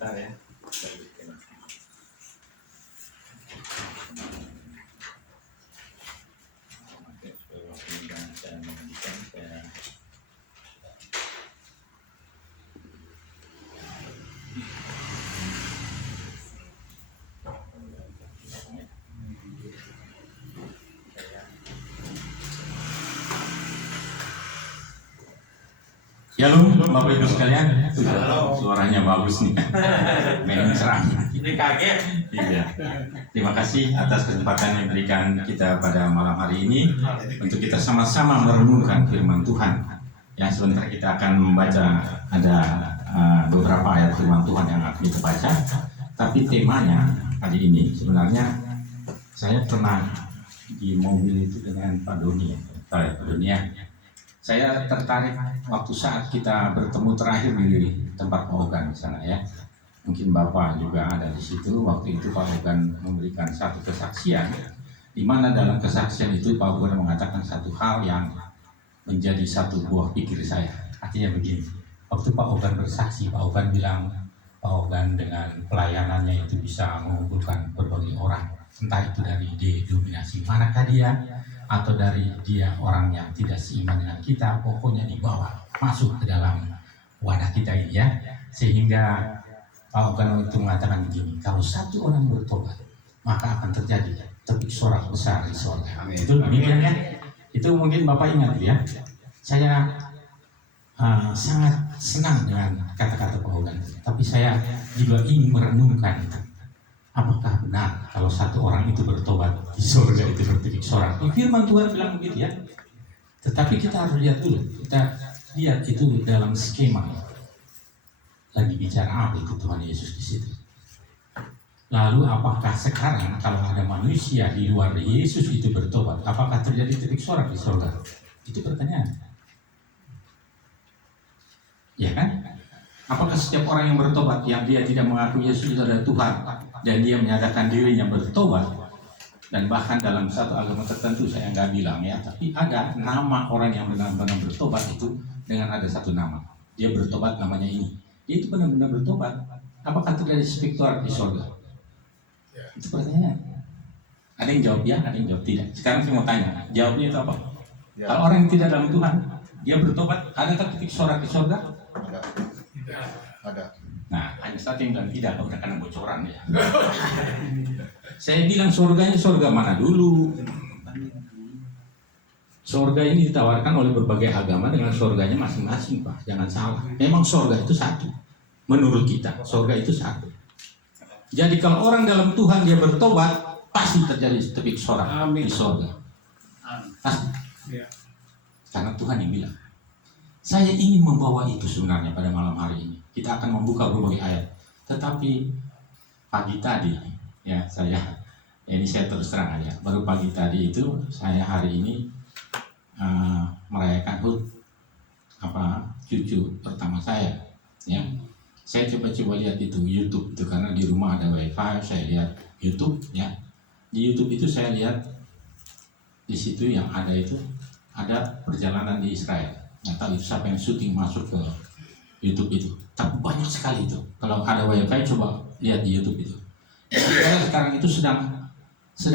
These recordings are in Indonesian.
sebentar ya. Oke, supaya waktu dan saya menghentikan saya. Shalom Bapak Ibu sekalian, suaranya bagus nih, memang serang. Ini kaget. Iya. Terima kasih atas kesempatan yang diberikan kita pada malam hari ini untuk kita sama-sama merenungkan firman Tuhan. Yang sebentar kita akan membaca ada beberapa ayat firman Tuhan yang akan kita baca. Tapi temanya kali ini sebenarnya saya pernah di mobil itu dengan Pak Doni, Pak Doni ya. Saya tertarik waktu saat kita bertemu terakhir di tempat Pak Ogan di sana ya. Mungkin Bapak juga ada di situ. Waktu itu Pak Ogan memberikan satu kesaksian, di mana dalam kesaksian itu Pak Ogan mengatakan satu hal yang menjadi satu buah pikir saya. Artinya begini, waktu Pak Ogan bersaksi, Pak Ogan bilang Pak Ogan dengan pelayanannya itu bisa mengumpulkan berbagai orang, entah itu dari denominasi manakah dia, atau dari dia orang yang tidak seiman dengan kita, pokoknya dibawa masuk ke dalam wadah kita ini ya. Sehingga Pak Ogan itu mengatakan begini, kalau satu orang bertobat maka akan terjadi tepik sorak besar di surga. Itu demikian ya. Itu mungkin Bapak ingat ya. Saya sangat senang dengan kata-kata Pak Ogan, tapi saya juga ingin merenungkan apakah benar kalau satu orang itu bertobat di surga itu bertitik sorak? Firman Tuhan bilang begitu ya. Tetapi kita harus lihat dulu. Kita lihat itu dalam skema. Lagi bicara apa itu Tuhan Yesus di situ? Lalu apakah sekarang kalau ada manusia di luar Yesus itu bertobat, apakah terjadi titik sorak di surga? Itu pertanyaan. Ya kan? Apakah setiap orang yang bertobat yang dia tidak mengaku Yesus itu adalah Tuhan dan dia menyatakan dirinya bertobat, dan bahkan dalam satu agama tertentu saya nggak bilang ya, tapi ada nama orang yang benar-benar bertobat itu dengan ada satu nama, dia bertobat namanya ini, dia itu benar-benar bertobat. Apakah terjadi spiritual di surga? Itu pertanyaan. Ada yang jawab ya, ada yang jawab tidak. Sekarang saya mau tanya, jawabnya itu apa? Ya. Kalau orang yang tidak dalam Tuhan, dia bertobat, adakah titik sorak di surga? Ada. Nah, hanya satu yang bilang tidak, udah karena bocoran ya. Saya bilang surganya surga mana dulu? Surga ini ditawarkan oleh berbagai agama dengan surganya masing-masing, Pak. Jangan salah. Memang surga itu satu. Menurut kita, surga itu satu. Jadi kalau orang dalam Tuhan dia bertobat, pasti terjadi tepik sorak di surga. Pasti. Karena Tuhan yang bilang. Saya ingin membawa itu sebenarnya pada malam hari ini. Kita akan membuka berbagai ayat. Tetapi pagi tadi, ya ini saya terus terang aja. Baru pagi tadi itu saya hari ini merayakan HUT cucu pertama saya. Ya, saya coba lihat itu YouTube itu karena di rumah ada WiFi. Saya lihat YouTube. Ya, di YouTube itu saya lihat di situ yang ada itu ada perjalanan di Israel. Nggak tahu itu siapa yang syuting masuk ke YouTube itu, tapi banyak sekali itu. Kalau ada WiFi coba lihat di YouTube itu. Sekarang itu sedang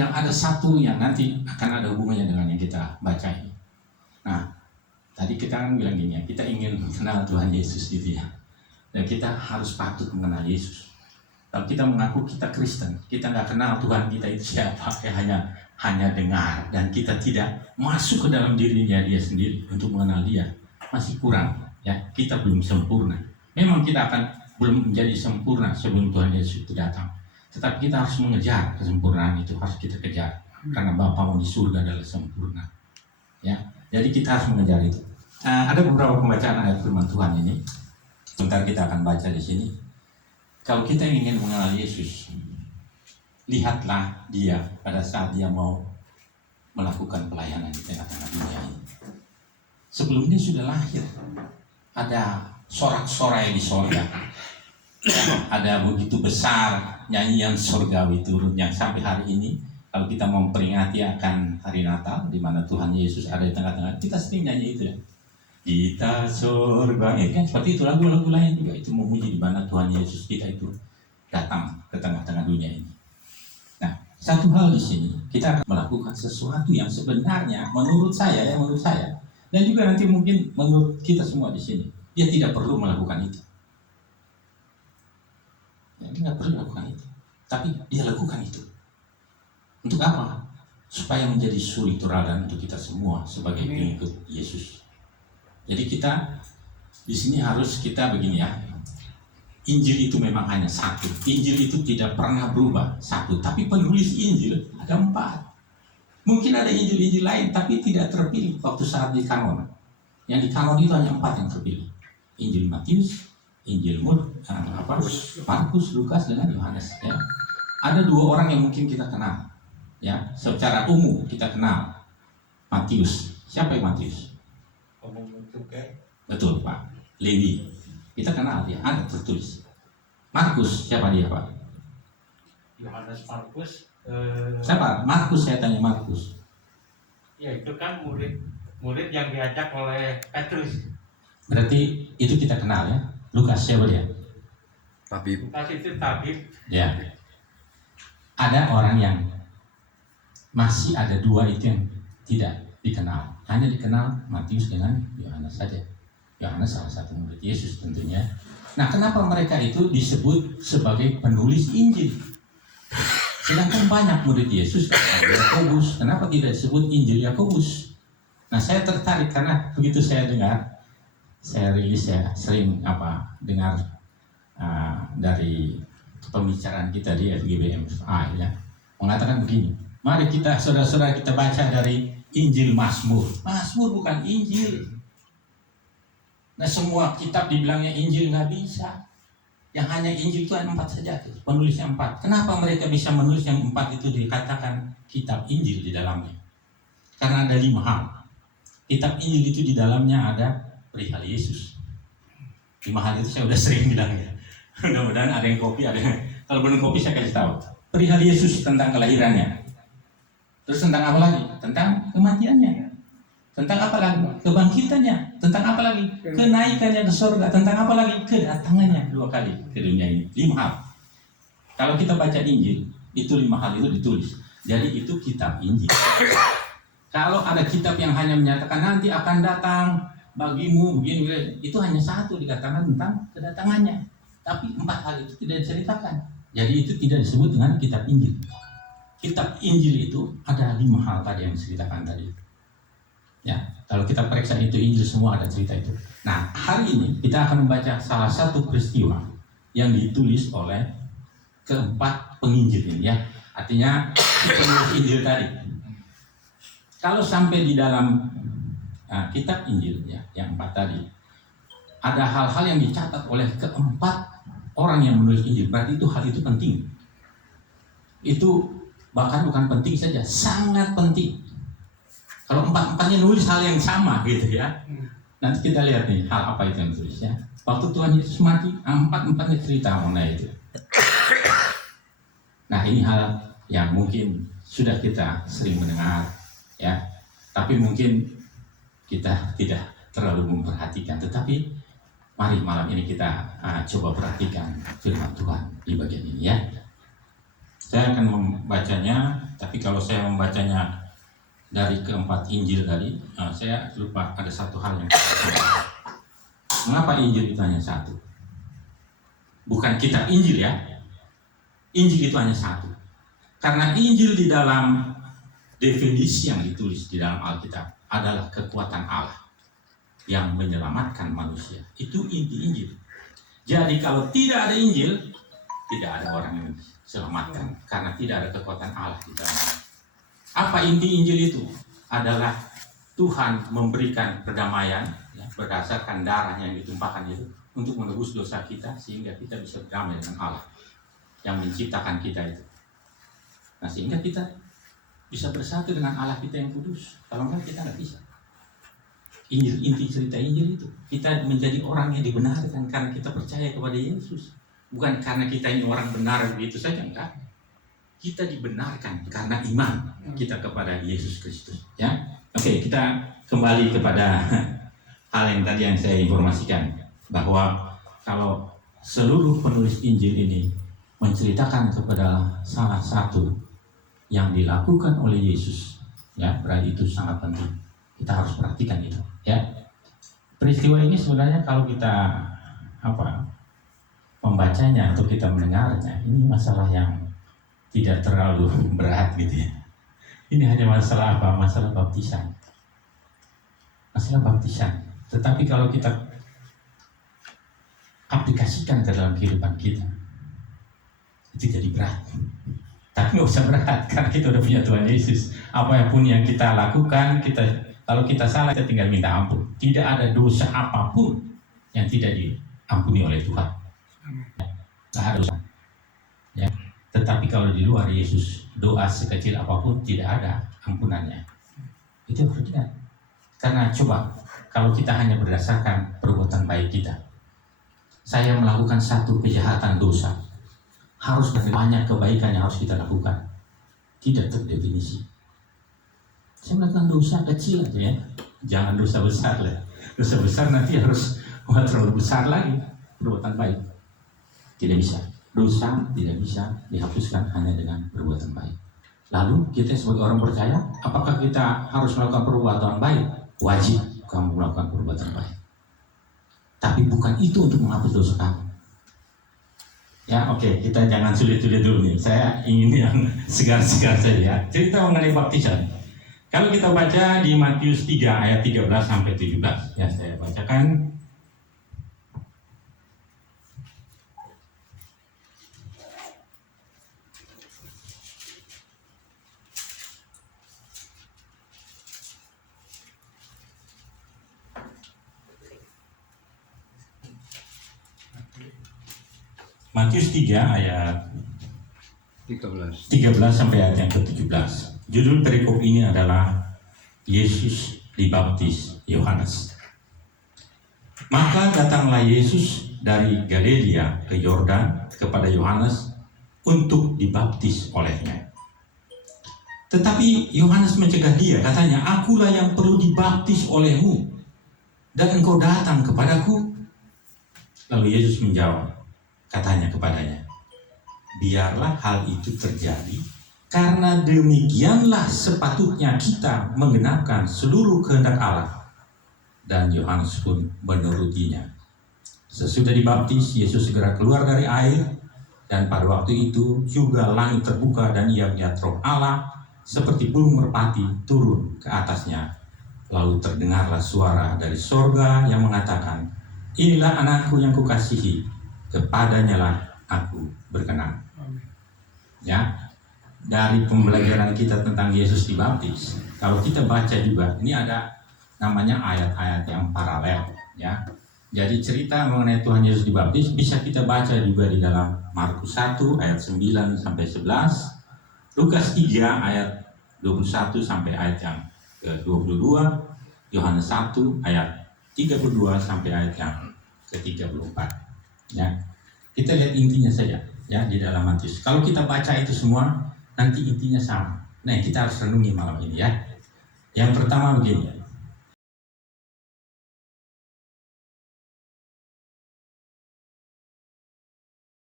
ada satu yang nanti akan ada hubungannya dengan yang kita baca ini. Nah, tadi kita kan bilang gini ya, kita ingin mengenal Tuhan Yesus gitu ya, dan kita harus patut mengenal Yesus. Kalau kita mengaku kita Kristen, kita nggak kenal Tuhan kita itu siapa, ya hanya dengar, dan kita tidak masuk ke dalam dirinya dia sendiri untuk mengenal dia, masih kurang ya. Kita belum sempurna. Memang kita akan belum menjadi sempurna sebelum Tuhan Yesus itu datang, tetapi kita harus mengejar kesempurnaan itu, harus kita kejar karena Bapamu di surga adalah sempurna ya. Jadi kita harus mengejar itu. Ada beberapa pembacaan ayat firman Tuhan ini, sebentar kita akan baca di sini. Kalau kita ingin mengenal Yesus, lihatlah dia pada saat dia mau melakukan pelayanan di tengah-tengah dunia ini. Sebelumnya sudah lahir, ada sorak-sorai di sorga, ada begitu besar nyanyian sorgawi turun yang sampai hari ini kalau kita memperingati akan hari Natal di mana Tuhan Yesus ada di tengah-tengah, kita sering nyanyi itu ya. Kita surga, kan seperti itu lagu-lagu lain juga itu memuji di mana Tuhan Yesus kita itu datang ke tengah-tengah dunia ini. Nah, satu hal di sini kita akan melakukan sesuatu yang sebenarnya menurut saya, dan juga nanti mungkin menurut kita semua di sini, dia tidak perlu melakukan itu. Dia tidak perlu melakukan itu, tapi dia lakukan itu. Untuk apa? Supaya menjadi suri teladan untuk kita semua sebagai pengikut Yesus. Jadi kita di sini harus kita begini ya. Injil itu memang hanya satu. Injil itu tidak pernah berubah satu. Tapi penulis Injil ada 4. Mungkin ada Injil-Injil lain, tapi tidak terpilih waktu saat di kanon. Yang di kanon itu hanya 4 yang terpilih. Injil Matius, Injil Markus, Lukas, dengan Yohanes. Ya. Ada 2 orang yang mungkin kita kenal. Ya, secara umum kita kenal Matius. Siapa yang Matius? Betul Pak, Lewi. Kita kenal dia, ada tertulis. Markus, siapa dia Pak? Yohanes Markus. Siapa? Markus, saya tanya Markus. Ya itu kan murid yang diajak oleh Petrus. Berarti itu kita kenal ya. Lukas, siapa dia? Tabib. Lukas itu tabib. Ya. Ada orang yang masih ada 2 itu yang tidak dikenal. Hanya dikenal Matius dengan Yohanes saja. Yohanes salah satu murid Yesus tentunya. Nah, kenapa mereka itu disebut sebagai penulis Injil? Sedangkan banyak murid Yesus, Yakobus, kenapa tidak disebut Injil Yakobus? Nah, saya tertarik karena begitu saya dengar, saya sering dengar dari pembicaraan kita di FGBMFA ya, mengatakan begini, mari kita saudara-saudara kita baca dari Injil Mazmur. Mazmur bukan Injil. Nah, semua kitab dibilangnya Injil, nggak bisa. Yang hanya Injil itu hanya 4 saja, penulisnya 4. Kenapa mereka bisa menulis yang 4 itu dikatakan kitab Injil di dalamnya? Karena ada 5 hal. Kitab Injil itu di dalamnya ada perihal Yesus. 5 hal itu saya udah sering bilang ya. Mudah-mudahan ada yang kopi, ada yang... Kalau belum kopi saya kasih tahu. Perihal Yesus tentang kelahirannya. Terus tentang apa lagi? Tentang kematiannya. Tentang apa lagi? Kebangkitannya. Tentang apa lagi? Kenaikannya ke surga. Tentang apa lagi? Kedatangannya 2 kali ke dunia ini. 5 hal. Kalau kita baca Injil, itu 5 hal itu ditulis. Jadi itu kitab Injil. Kalau ada kitab yang hanya menyatakan nanti akan datang bagimu begini, itu hanya 1 dikatakan tentang kedatangannya. Tapi 4 hal itu tidak diceritakan. Jadi itu tidak disebut dengan kitab Injil. Kitab Injil itu ada 5 hal tadi yang diceritakan tadi. Ya, kalau kita periksa itu Injil semua ada cerita itu. Nah, hari ini kita akan membaca salah satu peristiwa yang ditulis oleh keempat penginjil ini ya. Artinya penulis Injil tadi. Kalau sampai di dalam kitab Injil ya, yang 4 tadi, ada hal-hal yang dicatat oleh keempat orang yang menulis Injil, berarti itu hal itu penting. Itu bahkan bukan penting saja, sangat penting. Kalau 4-4-nya nulis hal yang sama gitu ya. Nanti kita lihat nih hal apa itu yang ditulis ya. Waktu Tuhan Yesus mati, 4-4-nya cerita mengenai itu. Nah, ini hal yang mungkin sudah kita sering mendengar ya. Tapi mungkin kita tidak terlalu memperhatikan. Tetapi mari malam ini kita coba perhatikan firman Tuhan di bagian ini ya. Saya akan membacanya, tapi kalau saya membacanya dari keempat Injil tadi, saya lupa ada satu hal yang mengapa Injil itu hanya 1? Bukan kitab Injil ya. Injil itu hanya 1. Karena Injil di dalam definisi yang ditulis di dalam Alkitab adalah kekuatan Allah yang menyelamatkan manusia. Itu inti Injil. Jadi kalau tidak ada Injil, tidak ada orang yang diselamatkan karena tidak ada kekuatan Allah di dalamnya. Apa inti Injil itu? Adalah Tuhan memberikan perdamaian ya, berdasarkan darahnya yang ditumpahkan itu untuk menebus dosa kita sehingga kita bisa berdamai dengan Allah yang menciptakan kita itu. Nah, sehingga kita bisa bersatu dengan Allah kita yang kudus. Kalau enggak kita nggak bisa. Injil, inti cerita Injil itu kita menjadi orang yang dibenarkan karena kita percaya kepada Yesus, bukan karena kita ini orang benar begitu saja, enggak. Kita dibenarkan karena iman kita kepada Yesus Kristus ya. Oke, kita kembali kepada hal yang tadi yang saya informasikan, bahwa kalau seluruh penulis Injil ini menceritakan kepada salah satu yang dilakukan oleh Yesus, ya berarti itu sangat penting. Kita harus perhatikan itu, ya. Peristiwa ini sebenarnya kalau kita membacanya atau kita mendengarnya, ini masalah yang tidak terlalu berat gitu ya. Ini hanya masalah apa? Masalah baptisan. Masalah baptisan. Tetapi kalau kita aplikasikan ke dalam kehidupan kita, itu jadi berat. Tapi nggak usah berat, karena kita udah punya Tuhan Yesus. Apapun yang kita lakukan, kalau kita salah, kita tinggal minta ampun. Tidak ada dosa apapun yang tidak diampuni oleh Tuhan. Tidak ada dosa. Ya. Tetapi kalau di luar Yesus, doa sekecil apapun tidak ada ampunannya. Itu harus diingat. Karena coba, kalau kita hanya berdasarkan perbuatan baik kita, saya melakukan satu kejahatan dosa, harus banyak kebaikan yang harus kita lakukan. Tidak terdefinisi. Saya melakukan dosa kecil aja ya, jangan dosa besar lah. Dosa besar nanti harus terlalu besar lagi perbuatan baik. Tidak bisa. Dosa tidak bisa dihapuskan hanya dengan perbuatan baik. Lalu kita sebagai orang percaya, apakah kita harus melakukan perbuatan baik? Wajib kamu melakukan perbuatan baik. Tapi bukan itu untuk menghapus dosa kamu. Ya oke, kita jangan sulit-sulit dulu nih. Saya ingin yang segar-segar saja. Cerita mengenai baptisan. Kalau kita baca di Matius 3 ayat 13 sampai 17, ya saya bacakan. Matius 3 ayat 13 sampai ayat yang ke-17. Judul perikop ini adalah Yesus dibaptis Yohanes. Maka datanglah Yesus dari Galilea ke Yordan kepada Yohanes untuk dibaptis olehnya. Tetapi Yohanes mencegah dia, katanya, "Akulah yang perlu dibaptis olehmu, dan engkau datang kepadaku?" Lalu Yesus menjawab, katanya kepadanya, "Biarlah hal itu terjadi, karena demikianlah sepatutnya kita menggenapkan seluruh kehendak Allah." Dan Yohanes pun menurutinya. Sesudah dibaptis, Yesus segera keluar dari air, dan pada waktu itu juga langit terbuka dan ia melihat Roh Allah seperti burung merpati turun ke atasnya. Lalu terdengarlah suara dari sorga yang mengatakan, "Inilah anakku yang kukasihi, kepadanya lah aku berkenan." Ya, dari pembelajaran kita tentang Yesus dibaptis, kalau kita baca juga, ini ada namanya ayat-ayat yang paralel, ya. Jadi cerita mengenai Tuhan Yesus dibaptis bisa kita baca juga di dalam Markus 1 ayat 9 sampai 11, Lukas 3 ayat 21 sampai ayat yang ke-22, Yohanes 1 ayat 32 sampai ayat yang ke-34. Ya. Kita lihat intinya saja, ya, di dalam Matius. Kalau kita baca itu semua, nanti intinya sama. Nah, kita harus renungi malam ini, ya. Yang pertama begini,